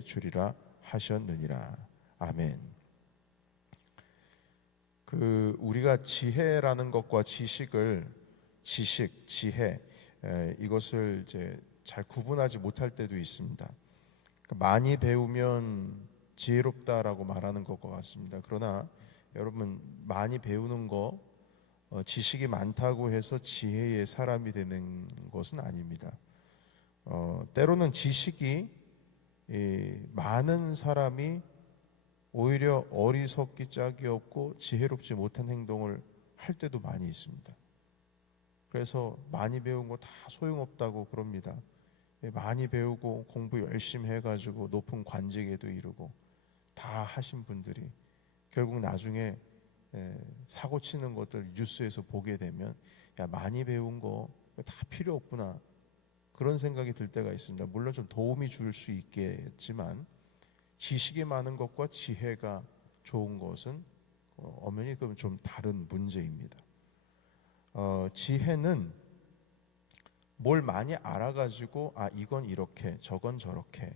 주리라 하셨느니라. 아멘. 우리가 지혜라는 것과 지혜, 이것을 이제 잘 구분하지 못할 때도 있습니다. 많이 배우면 지혜롭다라고 말하는 것과 같습니다. 그러나 여러분, 많이 배우는 거, 지식이 많다고 해서 지혜의 사람이 되는 것은 아닙니다. 때로는 지식이 많은 사람이 오히려 어리석기 짝이 없고 지혜롭지 못한 행동을 할 때도 많이 있습니다. 그래서 많이 배운 거 다 소용없다고 그럽니다. 많이 배우고 공부 열심히 해가지고 높은 관직에도 이르고 다 하신 분들이 결국 나중에 사고 치는 것들 뉴스에서 보게 되면, 야, 많이 배운 거 다 필요 없구나, 그런 생각이 들 때가 있습니다. 물론 좀 도움이 줄 수 있겠지만 지식이 많은 것과 지혜가 좋은 것은 엄연히 그럼 좀 다른 문제입니다. 지혜는 뭘 많이 알아가지고 이건 이렇게 저건 저렇게,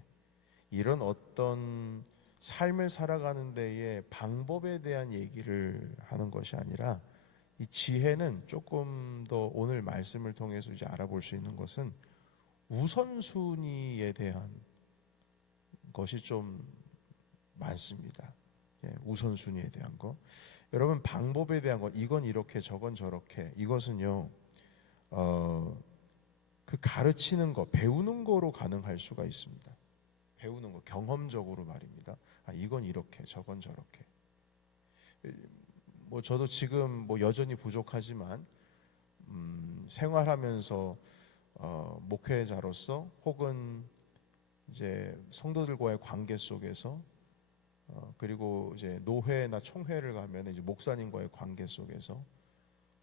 이런 어떤 삶을 살아가는 데에 방법에 대한 얘기를 하는 것이 아니라, 이 지혜는 조금 더 오늘 말씀을 통해서 이제 알아볼 수 있는 것은 우선순위에 대한 것이 좀 많습니다. 우선순위에 대한 거. 여러분, 방법에 대한 것, 이건 이렇게 저건 저렇게, 이것은요 그 가르치는 거, 배우는 거로 가능할 수가 있습니다. 배우는 거, 경험적으로 말입니다. 이건 이렇게 저건 저렇게. 저도 지금 여전히 부족하지만 생활하면서 목회자로서 혹은 이제 성도들과의 관계 속에서 그리고 이제 노회나 총회를 가면 이제 목사님과의 관계 속에서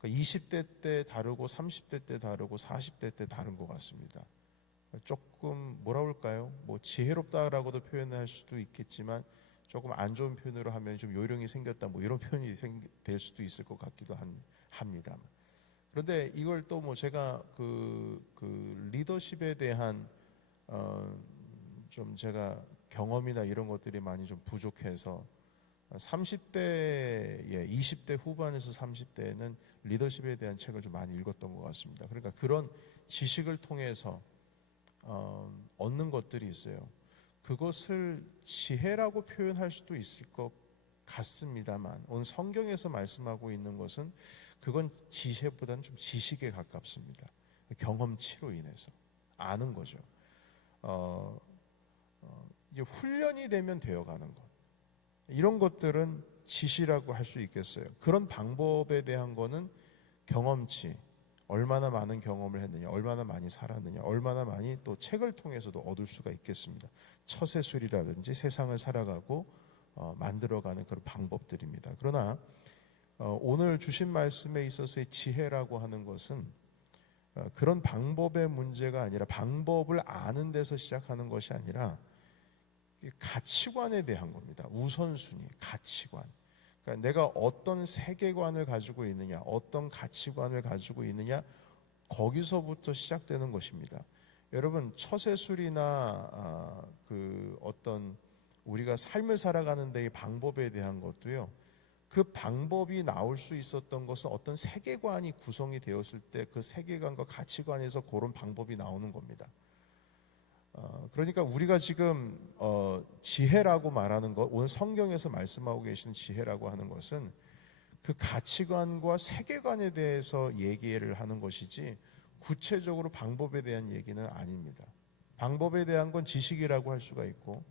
20대 때 다르고 30대 때 다르고 40대 때 다른 것 같습니다. 조금 뭐라 그럴까요? 지혜롭다라고도 표현할 수도 있겠지만 조금 안 좋은 표현으로 하면 좀 요령이 생겼다, 이런 표현이 될 수도 있을 것 같기도 합니다. 그런데 이걸 또 제가 그 리더십에 대한 좀 제가 경험이나 이런 것들이 많이 좀 부족해서 30대에 20대 후반에서 30대에는 리더십에 대한 책을 좀 많이 읽었던 것 같습니다. 그러니까 그런 지식을 통해서 얻는 것들이 있어요. 그것을 지혜라고 표현할 수도 있을 것 같습니다만, 오늘 성경에서 말씀하고 있는 것은 그건 지혜보다는 좀 지식에 가깝습니다. 경험치로 인해서 아는 거죠. 이제 훈련이 되면 되어가는 것, 이런 것들은 지시라고 할 수 있겠어요. 그런 방법에 대한 거는 경험치, 얼마나 많은 경험을 했느냐, 얼마나 많이 살았느냐, 얼마나 많이 또 책을 통해서도 얻을 수가 있겠습니다. 처세술이라든지 세상을 살아가고 만들어가는 그런 방법들입니다. 그러나 오늘 주신 말씀에 있어서의 지혜라고 하는 것은 그런 방법의 문제가 아니라, 방법을 아는 데서 시작하는 것이 아니라 가치관에 대한 겁니다. 우선순위, 가치관. 그러니까 내가 어떤 세계관을 가지고 있느냐, 어떤 가치관을 가지고 있느냐, 거기서부터 시작되는 것입니다. 여러분, 처세술이나 그 어떤 우리가 삶을 살아가는 데의 방법에 대한 것도요, 그 방법이 나올 수 있었던 것은 어떤 세계관이 구성이 되었을 때 그 세계관과 가치관에서 그런 방법이 나오는 겁니다. 그러니까 우리가 지금 지혜라고 말하는 것, 오늘 성경에서 말씀하고 계시는 지혜라고 하는 것은 그 가치관과 세계관에 대해서 얘기를 하는 것이지, 구체적으로 방법에 대한 얘기는 아닙니다. 방법에 대한 건 지식이라고 할 수가 있고,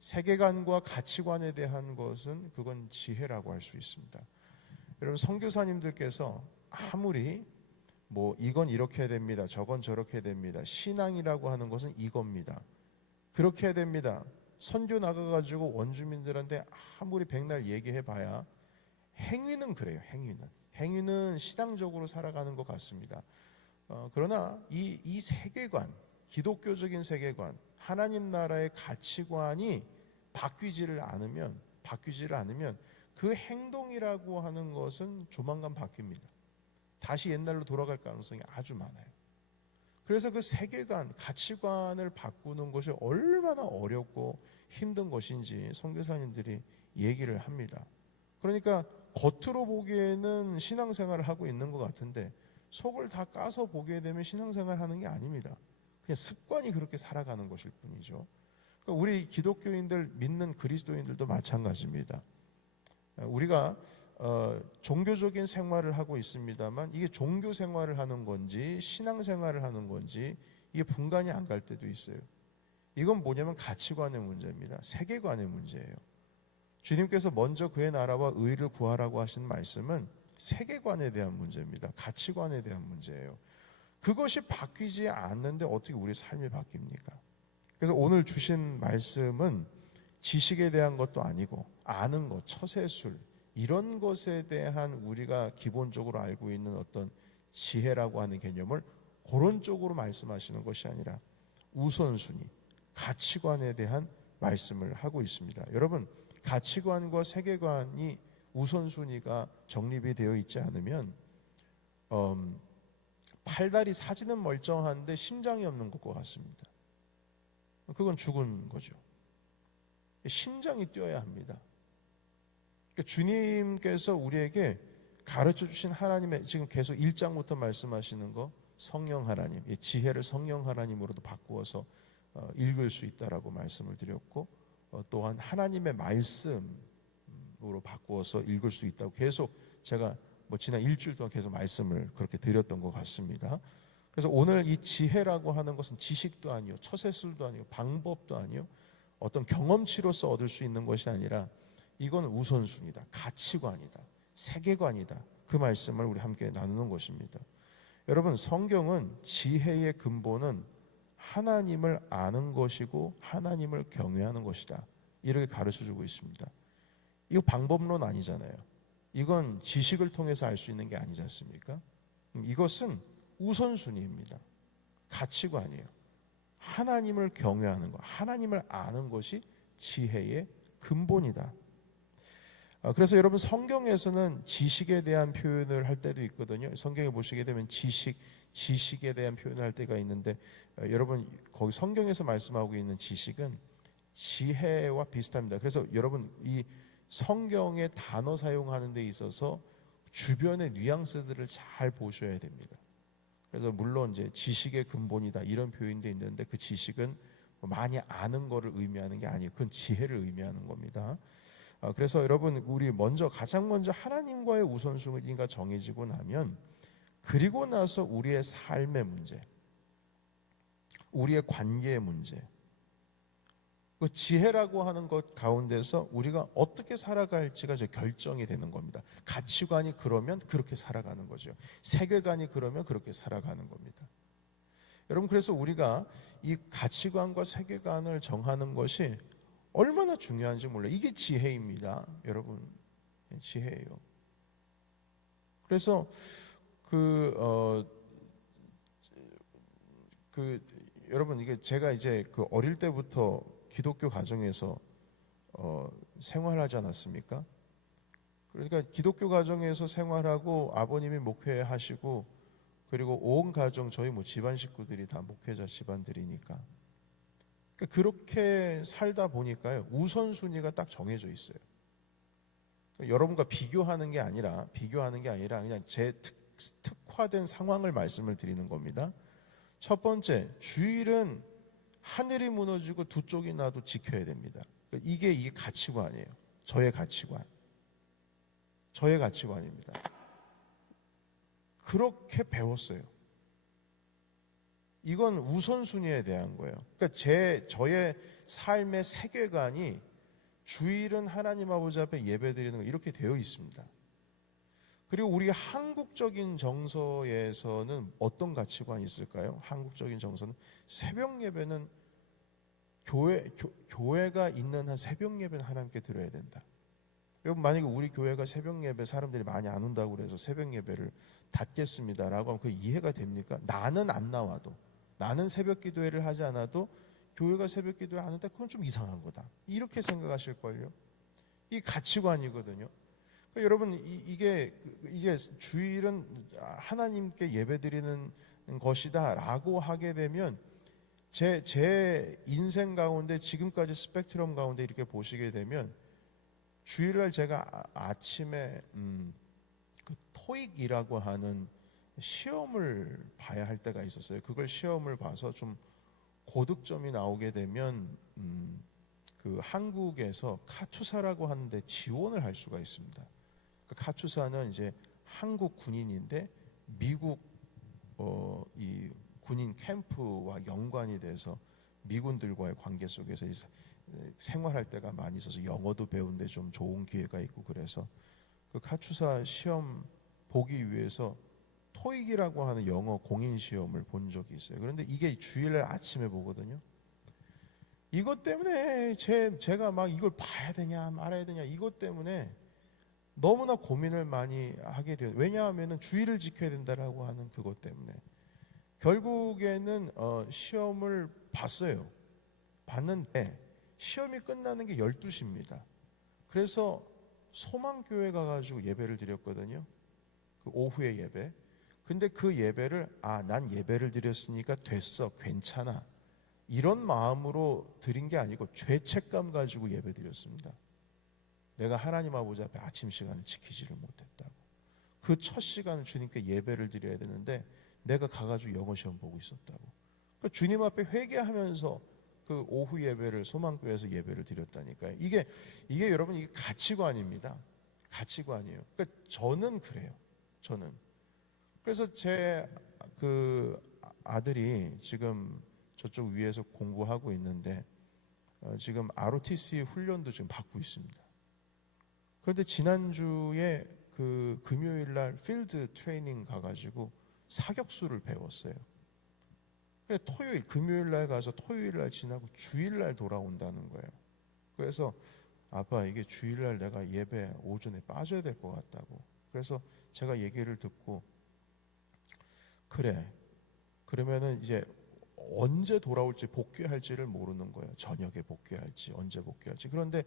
세계관과 가치관에 대한 것은 그건 지혜라고 할 수 있습니다. 여러분, 선교사님들께서 아무리 이건 이렇게 해야 됩니다, 저건 저렇게 해야 됩니다, 신앙이라고 하는 것은 이겁니다, 그렇게 해야 됩니다, 선교 나가가지고 원주민들한테 아무리 백날 얘기해봐야 행위는 그래요. 행위는 신앙적으로 살아가는 것 같습니다. 그러나 이 세계관, 기독교적인 세계관, 하나님 나라의 가치관이 바뀌지를 않으면 그 행동이라고 하는 것은 조만간 바뀝니다. 다시 옛날로 돌아갈 가능성이 아주 많아요. 그래서 그 세계관, 가치관을 바꾸는 것이 얼마나 어렵고 힘든 것인지 선교사님들이 얘기를 합니다. 그러니까 겉으로 보기에는 신앙생활을 하고 있는 것 같은데 속을 다 까서 보게 되면 신앙생활을 하는 게 아닙니다. 그냥 습관이 그렇게 살아가는 것일 뿐이죠. 그러니까 우리 기독교인들, 믿는 그리스도인들도 마찬가지입니다. 우리가 종교적인 생활을 하고 있습니다만 이게 종교 생활을 하는 건지 신앙 생활을 하는 건지 이게 분간이 안 갈 때도 있어요. 이건 뭐냐면 가치관의 문제입니다. 세계관의 문제예요. 주님께서 먼저 그의 나라와 의를 구하라고 하신 말씀은 세계관에 대한 문제입니다. 가치관에 대한 문제예요. 그것이 바뀌지 않는데 어떻게 우리 삶이 바뀝니까? 그래서 오늘 주신 말씀은 지식에 대한 것도 아니고 아는 것, 처세술 이런 것에 대한 우리가 기본적으로 알고 있는 어떤 지혜라고 하는 개념을 그런 쪽으로 말씀하시는 것이 아니라 우선순위, 가치관에 대한 말씀을 하고 있습니다. 여러분, 가치관과 세계관이 우선순위가 정립이 되어 있지 않으면 팔다리 사지는 멀쩡한데 심장이 없는 것과 같습니다. 그건 죽은 거죠. 심장이 뛰어야 합니다. 그러니까 주님께서 우리에게 가르쳐 주신 하나님의 지금 계속 1장부터 말씀하시는 거 성령 하나님, 지혜를 성령 하나님으로도 바꾸어서 읽을 수 있다라고 말씀을 드렸고 또한 하나님의 말씀으로 바꾸어서 읽을 수 있다고 계속 제가 지난 일주일 동안 계속 말씀을 그렇게 드렸던 것 같습니다. 그래서 오늘 이 지혜라고 하는 것은 지식도 아니요, 처세술도 아니요, 방법도 아니요, 어떤 경험치로서 얻을 수 있는 것이 아니라 이건 우선순위다, 가치관이다, 세계관이다. 그 말씀을 우리 함께 나누는 것입니다. 여러분, 성경은 지혜의 근본은 하나님을 아는 것이고 하나님을 경외하는 것이다. 이렇게 가르쳐주고 있습니다. 이거 방법론 아니잖아요. 이건 지식을 통해서 알 수 있는 게 아니지 않습니까? 이것은 우선순위입니다. 가치관이에요. 하나님을 경외하는 것, 하나님을 아는 것이 지혜의 근본이다. 그래서 여러분 성경에서는 지식에 대한 표현을 할 때도 있거든요. 성경에 보시게 되면 지식에 대한 표현을 할 때가 있는데 여러분 거기 성경에서 말씀하고 있는 지식은 지혜와 비슷합니다. 그래서 여러분 이 성경의 단어 사용하는 데 있어서 주변의 뉘앙스들을 잘 보셔야 됩니다. 그래서 물론 이제 지식의 근본이다 이런 표현도 있는데 그 지식은 많이 아는 것을 의미하는 게 아니에요. 그건 지혜를 의미하는 겁니다. 그래서 여러분 우리 가장 먼저 하나님과의 우선순위가 정해지고 나면 그리고 나서 우리의 삶의 문제, 우리의 관계의 문제, 그 지혜라고 하는 것 가운데서 우리가 어떻게 살아갈지가 결정이 되는 겁니다. 가치관이 그러면 그렇게 살아가는 거죠. 세계관이 그러면 그렇게 살아가는 겁니다. 여러분 그래서 우리가 이 가치관과 세계관을 정하는 것이 얼마나 중요한지 몰라요. 이게 지혜입니다. 여러분 지혜예요. 그래서 여러분 이게 제가 이제 어릴 때부터 기독교 가정에서 생활하지 않았습니까? 그러니까 기독교 가정에서 생활하고 아버님이 목회하시고 그리고 온 가정 저희 집안 식구들이 다 목회자 집안들이니까 그러니까 그렇게 살다 보니까요 우선순위가 딱 정해져 있어요. 그러니까 여러분과 비교하는 게 아니라 그냥 제 특화된 상황을 말씀을 드리는 겁니다. 첫 번째, 주일은 하늘이 무너지고 두 쪽이 나도 지켜야 됩니다. 이게 가치관이에요. 저의 가치관입니다. 그렇게 배웠어요. 이건 우선순위에 대한 거예요. 그러니까 저의 삶의 세계관이 주일은 하나님 아버지 앞에 예배드리는 거 이렇게 되어 있습니다. 그리고 우리 한국적인 정서에서는 어떤 가치관이 있을까요? 한국적인 정서는 새벽 예배는 교회가 있는 한 새벽 예배는 하나님께 드려야 된다. 여러분 만약에 우리 교회가 새벽 예배 사람들이 많이 안 온다고 그래서 새벽 예배를 닫겠습니다라고 하면 그게 이해가 됩니까? 나는 안 나와도 나는 새벽 기도회를 하지 않아도 교회가 새벽 기도회 안 한다 그건 좀 이상한 거다. 이렇게 생각하실걸요. 이 가치관이거든요. 그러니까 여러분 이게 주일은 하나님께 예배드리는 것이다 라고 하게 되면 제 인생 가운데 지금까지 스펙트럼 가운데 이렇게 보시게 되면 주일날 제가 아침에 그 토익이라고 하는 시험을 봐야 할 때가 있었어요. 그걸 시험을 봐서 좀 고득점이 나오게 되면 그 한국에서 카투사라고 하는데 지원을 할 수가 있습니다. 그 카투사는 이제 한국 군인인데 미국 이 군인 캠프와 연관이 돼서 미군들과의 관계 속에서 생활할 때가 많이 있어서 영어도 배우는데 좀 좋은 기회가 있고, 그래서 그 카투사 시험 보기 위해서 토익이라고 하는 영어 공인 시험을 본 적이 있어요. 그런데 이게 주일날 아침에 보거든요. 이것 때문에 제가 막 이걸 봐야 되냐 말아야 되냐 이것 때문에 너무나 고민을 많이 하게 돼요. 왜냐하면 주일을 지켜야 된다라고 하는 그것 때문에 결국에는 시험을 봤어요. 봤는데 시험이 끝나는 게 12시입니다. 그래서 소망교회 가가지고 예배를 드렸거든요. 그 오후에 예배. 근데 그 예배를 난 예배를 드렸으니까 됐어, 괜찮아, 이런 마음으로 드린 게 아니고 죄책감 가지고 예배 드렸습니다. 내가 하나님 아버지 앞에 아침 시간을 지키지를 못했다고. 그 첫 시간을 주님께 예배를 드려야 되는데 내가 가가지고 영어 시험 보고 있었다고. 그러니까 주님 앞에 회개하면서 그 오후 예배를 소망교회에서 예배를 드렸다니까요. 이게 여러분 이게 가치관입니다. 가치관이에요. 그러니까 저는 그래요. 저는. 그래서 제 그 아들이 지금 저쪽 위에서 공부하고 있는데 지금 ROTC 훈련도 지금 받고 있습니다. 그런데 지난주에 그 금요일 날 필드 트레이닝 가가지고 사격수를 배웠어요. 토요일, 금요일 날 가서 토요일 날 지나고 주일 날 돌아온다는 거예요. 그래서 아빠 이게 주일 날 내가 예배 오전에 빠져야 될 것 같다고. 그래서 제가 얘기를 듣고 그래. 그러면은 이제 언제 돌아올지 복귀할지를 모르는 거예요. 저녁에 복귀할지 언제 복귀할지. 그런데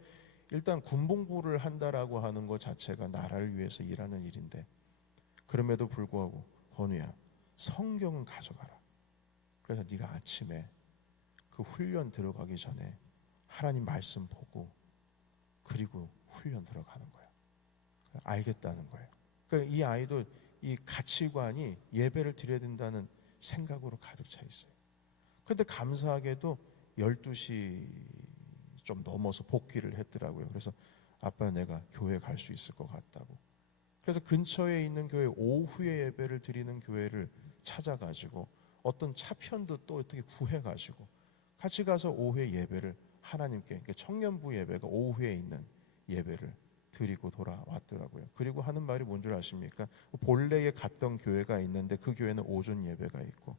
일단 군복무를 한다라고 하는 것 자체가 나라를 위해서 일하는 일인데 그럼에도 불구하고 건우야 성경은 가져가라. 그래서 네가 아침에 그 훈련 들어가기 전에 하나님 말씀 보고 그리고 훈련 들어가는 거야. 알겠다는 거예요. 그러니까 이 아이도 이 가치관이 예배를 드려야 된다는 생각으로 가득 차 있어요. 그런데 감사하게도 12시 좀 넘어서 복귀를 했더라고요. 그래서 아빠 내가 교회 갈 수 있을 것 같다고. 그래서 근처에 있는 교회 오후에 예배를 드리는 교회를 찾아가지고 어떤 차편도 또 어떻게 구해가지고 같이 가서 오후에 예배를 하나님께, 그러니까 청년부 예배가 오후에 있는 예배를 드리고 돌아왔더라고요. 그리고 하는 말이 뭔 줄 아십니까? 본래에 갔던 교회가 있는데 그 교회는 오전 예배가 있고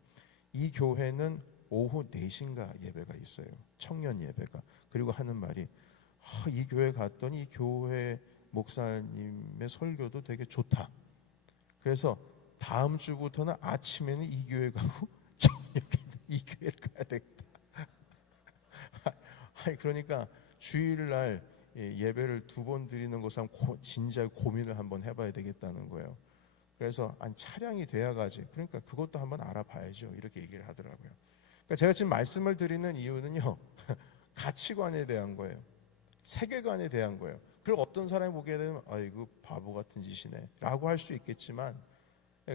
이 교회는 오후 4시인가 예배가 있어요. 청년 예배가. 그리고 하는 말이 이 교회 갔더니 이 교회 목사님의 설교도 되게 좋다. 그래서 다음 주부터는 아침에는 이 교회 가고 저녁에는 이 교회를 가야 되겠다. 그러니까 주일날 예배를 2번 드리는 것을 진지하게 고민을 한번 해봐야 되겠다는 거예요. 그래서 차량이 돼야 가지. 그러니까 그것도 한번 알아봐야죠. 이렇게 얘기를 하더라고요. 그러니까 제가 지금 말씀을 드리는 이유는요. 가치관에 대한 거예요. 세계관에 대한 거예요. 그리고 어떤 사람이 보게 되면 아이고 바보 같은 짓이네 라고 할 수 있겠지만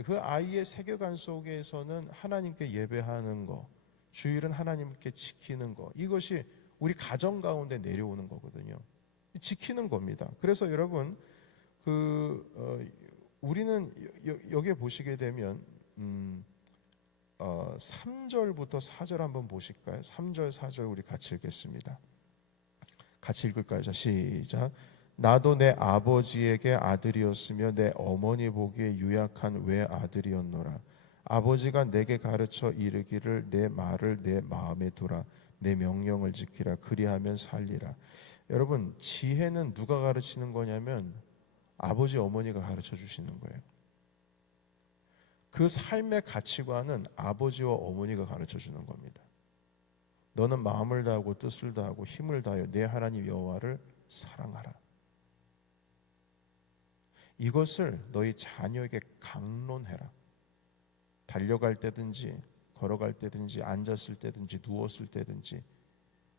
그 아이의 세계관 속에서는 하나님께 예배하는 거, 주일은 하나님께 지키는 거, 이것이 우리 가정 가운데 내려오는 거거든요. 지키는 겁니다. 그래서 여러분 우리는 여기에 보시게 되면 3절부터 4절 한번 보실까요? 3절 4절 우리 같이 읽겠습니다. 같이 읽을까요? 자, 시작. 나도 내 아버지에게 아들이었으며 내 어머니 보기에 유약한 외아들이었노라. 아버지가 내게 가르쳐 이르기를 내 말을 내 마음에 두라. 내 명령을 지키라. 그리하면 살리라. 여러분 지혜는 누가 가르치는 거냐면 아버지 어머니가 가르쳐 주시는 거예요. 그 삶의 가치관은 아버지와 어머니가 가르쳐 주는 겁니다. 너는 마음을 다하고 뜻을 다하고 힘을 다하여 내 하나님 여호와를 사랑하라. 이것을 너희 자녀에게 강론해라. 달려갈 때든지 걸어갈 때든지 앉았을 때든지 누웠을 때든지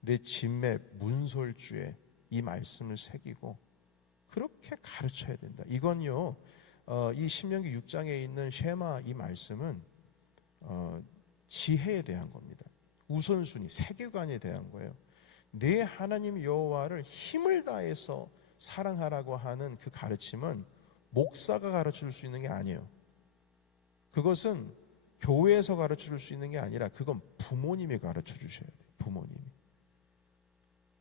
내 짐의 문솔주에 이 말씀을 새기고 그렇게 가르쳐야 된다. 이건요, 이 신명기 6장에 있는 쉐마 이 말씀은 지혜에 대한 겁니다. 우선순위, 세계관에 대한 거예요. 내 하나님 여호와를 힘을 다해서 사랑하라고 하는 그 가르침은 목사가 가르쳐줄 수 있는 게 아니에요. 그것은 교회에서 가르쳐줄 수 있는 게 아니라 그건 부모님이 가르쳐 주셔야 돼요. 부모님이.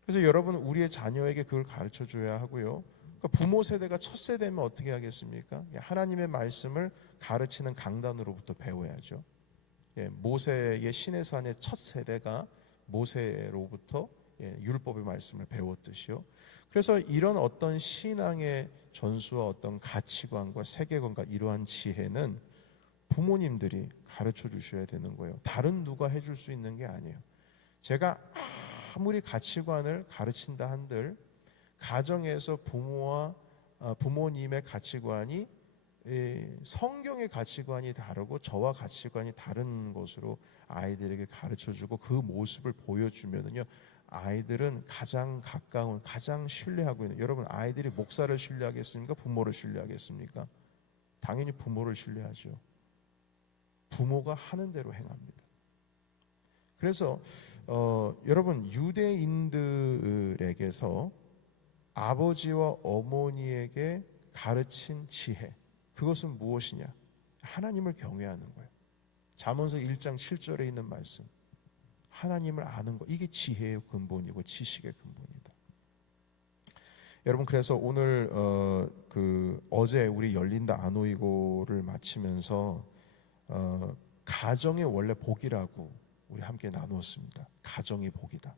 그래서 여러분 우리의 자녀에게 그걸 가르쳐 줘야 하고요. 그러니까 부모 세대가 첫 세대면 어떻게 하겠습니까? 하나님의 말씀을 가르치는 강단으로부터 배워야죠. 모세의 시내산의 첫 세대가 모세로부터 율법의 말씀을 배웠듯이요. 그래서 이런 어떤 신앙의 전수와 어떤 가치관과 세계관과 이러한 지혜는 부모님들이 가르쳐 주셔야 되는 거예요. 다른 누가 해줄 수 있는 게 아니에요. 제가 아무리 가치관을 가르친다 한들 가정에서 부모와 부모님의 가치관이 성경의 가치관이 다르고 저와 가치관이 다른 것으로 아이들에게 가르쳐주고 그 모습을 보여주면은요, 아이들은 가장 가까운, 가장 신뢰하고 있는, 여러분 아이들이 목사를 신뢰하겠습니까? 부모를 신뢰하겠습니까? 당연히 부모를 신뢰하죠. 부모가 하는 대로 행합니다. 그래서 여러분 유대인들에게서 아버지와 어머니에게 가르친 지혜, 그것은 무엇이냐? 하나님을 경외하는 거예요. 잠언서 1장 7절에 있는 말씀, 하나님을 아는 것, 이게 지혜의 근본이고 지식의 근본이다. 여러분 그래서 오늘 어제 우리 열린다 아노이고를 마치면서 가정의 원래 복이라고 우리 함께 나누었습니다. 가정이 복이다.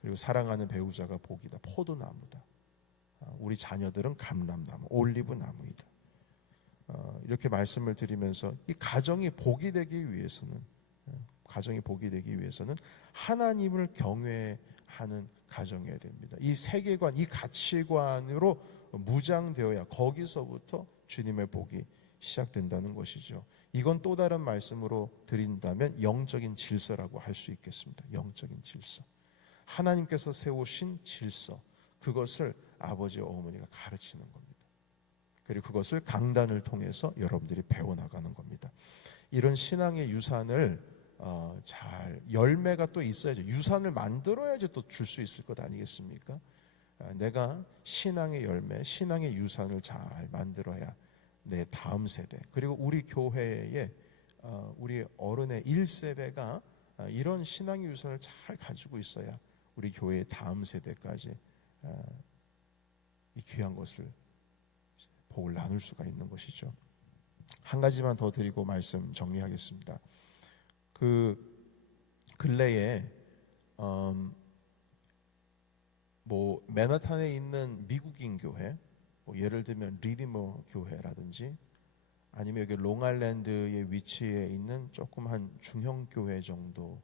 그리고 사랑하는 배우자가 복이다. 포도나무다. 우리 자녀들은 감람나무, 올리브나무이다. 이렇게 말씀을 드리면서 이 가정이 복이 되기 위해서는 하나님을 경외하는 가정이어야 됩니다. 이 세계관, 이 가치관으로 무장되어야 거기서부터 주님의 복이 시작된다는 것이죠. 이건 또 다른 말씀으로 드린다면 영적인 질서라고 할 수 있겠습니다. 영적인 질서. 하나님께서 세우신 질서, 그것을 아버지와 어머니가 가르치는 겁니다. 그리고 그것을 강단을 통해서 여러분들이 배워나가는 겁니다. 이런 신앙의 유산을 잘, 열매가 또 있어야죠. 유산을 만들어야지 또 줄 수 있을 것 아니겠습니까? 내가 신앙의 열매, 신앙의 유산을 잘 만들어야 내 다음 세대, 그리고 우리 교회의 우리 어른의 1세대가 이런 신앙의 유산을 잘 가지고 있어야 우리 교회의 다음 세대까지 이 귀한 것을 복을 나눌 수가 있는 것이죠. 한 가지만 더 드리고 말씀 정리하겠습니다. 그 근래에 맨하탄에 있는 미국인 교회, 예를 들면 리디머 교회라든지 아니면 여기 롱아일랜드의 위치에 있는 조그만 중형 교회 정도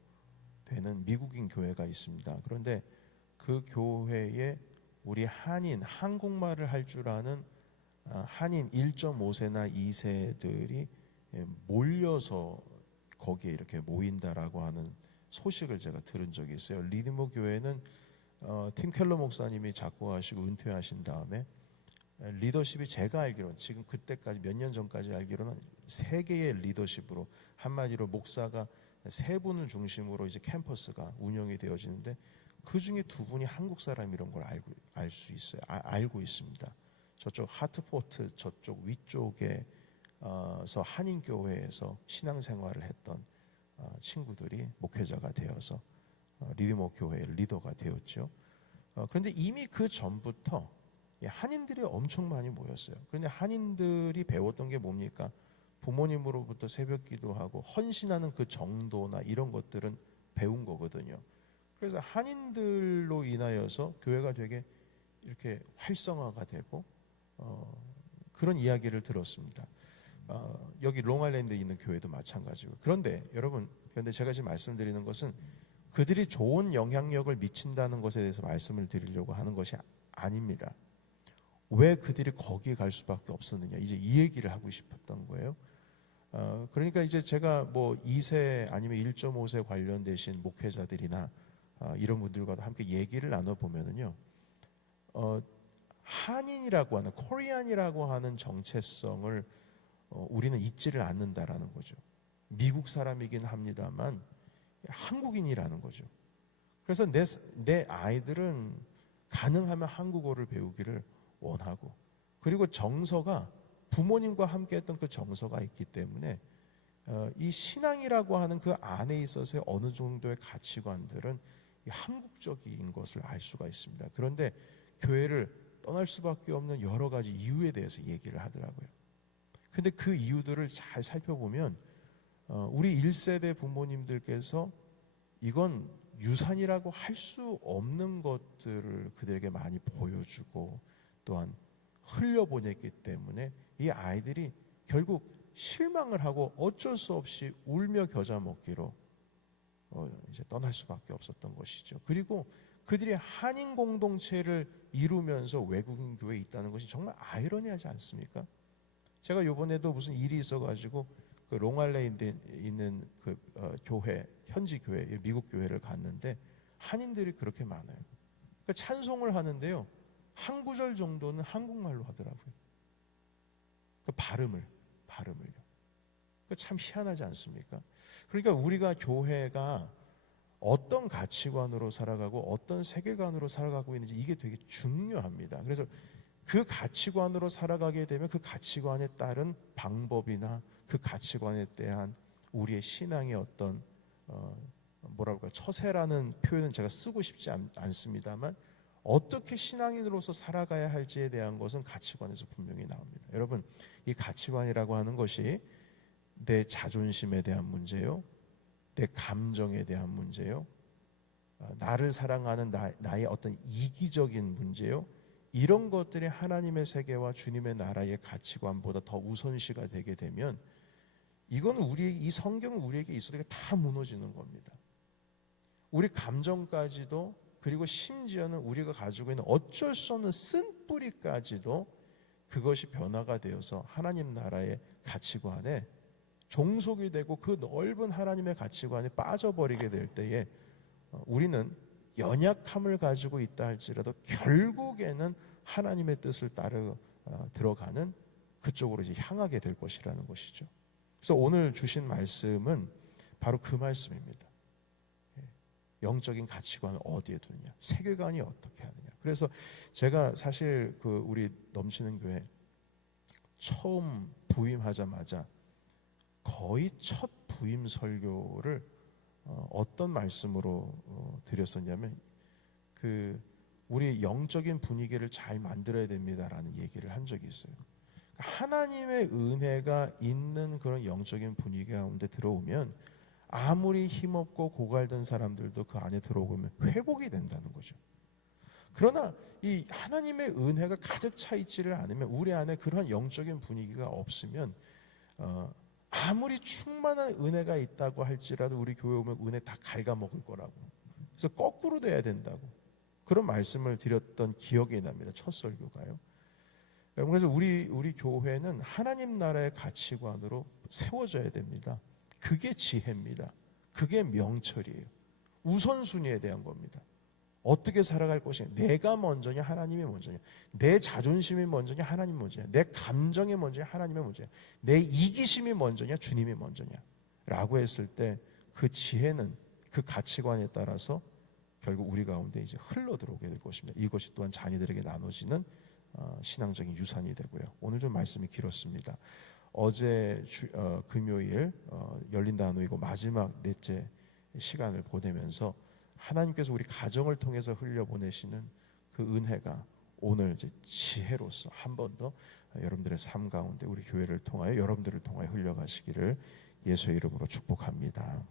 되는 미국인 교회가 있습니다. 그런데 그 교회에 우리 한국말을 할 줄 아는 한인 1.5세나 2세들이 몰려서 거기에 이렇게 모인다라고 하는 소식을 제가 들은 적이 있어요. 리디머 교회는 팀 켈러 목사님이 작곡하시고 은퇴하신 다음에 리더십이 제가 알기로는 지금 그때까지 몇 년 전까지 알기로는 세 개의 리더십으로, 한마디로 목사가 세 분을 중심으로 이제 캠퍼스가 운영이 되어지는데 그 중에 두 분이 한국 사람 이런 걸 알 수 있어요. 알고 있습니다. 저쪽 하트포트 저쪽 위쪽에서 한인 교회에서 신앙생활을 했던 친구들이 목회자가 되어서 리디머 교회의 리더가 되었죠. 그런데 이미 그 전부터 한인들이 엄청 많이 모였어요. 그런데 한인들이 배웠던 게 뭡니까? 부모님으로부터 새벽 기도하고 헌신하는 그 정도나 이런 것들은 배운 거거든요. 그래서 한인들로 인하여서 교회가 되게 이렇게 활성화가 되고 그런 이야기를 들었습니다. 여기 롱아일랜드에 있는 교회도 마찬가지고. 그런데 여러분, 제가 지금 말씀드리는 것은 그들이 좋은 영향력을 미친다는 것에 대해서 말씀을 드리려고 하는 것이 아닙니다. 왜 그들이 거기에 갈 수밖에 없었느냐, 이제 이 얘기를 하고 싶었던 거예요. 그러니까 이제 제가 뭐 2세 아니면 1.5세 관련되신 목회자들이나 이런 분들과도 함께 얘기를 나눠보면은요, 한인이라고 하는, 코리안이라고 하는 정체성을 우리는 잊지를 않는다라는 거죠. 미국 사람이긴 합니다만 한국인이라는 거죠. 그래서 내 아이들은 가능하면 한국어를 배우기를 원하고, 그리고 정서가 부모님과 함께 했던 그 정서가 있기 때문에 이 신앙이라고 하는 그 안에 있어서의 어느 정도의 가치관들은 한국적인 것을 알 수가 있습니다. 그런데 교회를 떠날 수밖에 없는 여러 가지 이유에 대해서 얘기를 하더라고요. 근데 그 이유들을 잘 살펴보면 우리 1세대 부모님들께서 이건 유산이라고 할 수 없는 것들을 그들에게 많이 보여주고 또한 흘려보냈기 때문에 이 아이들이 결국 실망을 하고 어쩔 수 없이 울며 겨자 먹기로 이제 떠날 수밖에 없었던 것이죠. 그리고 그들이 한인 공동체를 이루면서 외국인 교회에 있다는 것이 정말 아이러니하지 않습니까? 제가 이번에도 무슨 일이 있어가지고 그 롱알레에 있는 그 교회, 현지 교회, 미국 교회를 갔는데 한인들이 그렇게 많아요. 그러니까 찬송을 하는데요, 한 구절 정도는 한국말로 하더라고요. 그 발음을요. 참 희한하지 않습니까? 그러니까 우리가 교회가 어떤 가치관으로 살아가고 어떤 세계관으로 살아가고 있는지 이게 되게 중요합니다. 그래서 그 가치관으로 살아가게 되면 그 가치관에 따른 방법이나 그 가치관에 대한 우리의 신앙의 어떤 뭐랄까 처세라는 표현은 제가 쓰고 싶지 않습니다만 어떻게 신앙인으로서 살아가야 할지에 대한 것은 가치관에서 분명히 나옵니다. 여러분, 이 가치관이라고 하는 것이 내 자존심에 대한 문제요, 내 감정에 대한 문제요, 나를 사랑하는 나의 어떤 이기적인 문제요, 이런 것들이 하나님의 세계와 주님의 나라의 가치관보다 더 우선시가 되게 되면 이건 이 성경은 우리에게 있어도 다 무너지는 겁니다. 우리 감정까지도, 그리고 심지어는 우리가 가지고 있는 어쩔 수 없는 쓴뿌리까지도 그것이 변화가 되어서 하나님 나라의 가치관에 종속이 되고 그 넓은 하나님의 가치관에 빠져버리게 될 때에 우리는 연약함을 가지고 있다 할지라도 결국에는 하나님의 뜻을 따라 들어가는 그쪽으로 이제 향하게 될 것이라는 것이죠. 그래서 오늘 주신 말씀은 바로 그 말씀입니다. 영적인 가치관을 어디에 두느냐, 세계관이 어떻게 하느냐. 그래서 제가 사실 그 우리 넘치는 교회 처음 부임하자마자 거의 첫 부임 설교를 어떤 말씀으로 드렸었냐면 그 우리 영적인 분위기를 잘 만들어야 됩니다라는 얘기를 한 적이 있어요. 하나님의 은혜가 있는 그런 영적인 분위기 가운데 들어오면 아무리 힘없고 고갈된 사람들도 그 안에 들어오면 회복이 된다는 거죠. 그러나 이 하나님의 은혜가 가득 차 있지를 않으면, 우리 안에 그러한 영적인 분위기가 없으면 아무리 충만한 은혜가 있다고 할지라도 우리 교회 오면 은혜 다 갉아먹을 거라고. 그래서 거꾸로 돼야 된다고 그런 말씀을 드렸던 기억이 납니다. 첫 설교가요. 그래서 우리 교회는 하나님 나라의 가치관으로 세워져야 됩니다. 그게 지혜입니다. 그게 명철이에요. 우선순위에 대한 겁니다. 어떻게 살아갈 것이냐, 내가 먼저냐 하나님이 먼저냐, 내 자존심이 먼저냐 하나님이 먼저냐, 내 감정이 먼저냐 하나님이 먼저냐, 내 이기심이 먼저냐 주님이 먼저냐 라고 했을 때 그 지혜는 그 가치관에 따라서 결국 우리 가운데 이제 흘러 들어오게 될 것입니다. 이것이 또한 자녀들에게 나눠지는 신앙적인 유산이 되고요. 오늘 좀 말씀이 길었습니다. 어제 금요일 열린 단호이고 마지막 넷째 시간을 보내면서 하나님께서 우리 가정을 통해서 흘려보내시는 그 은혜가 오늘 이제 지혜로서 한 번 더 여러분들의 삶 가운데 우리 교회를 통하여, 여러분들을 통하여 흘려가시기를 예수의 이름으로 축복합니다.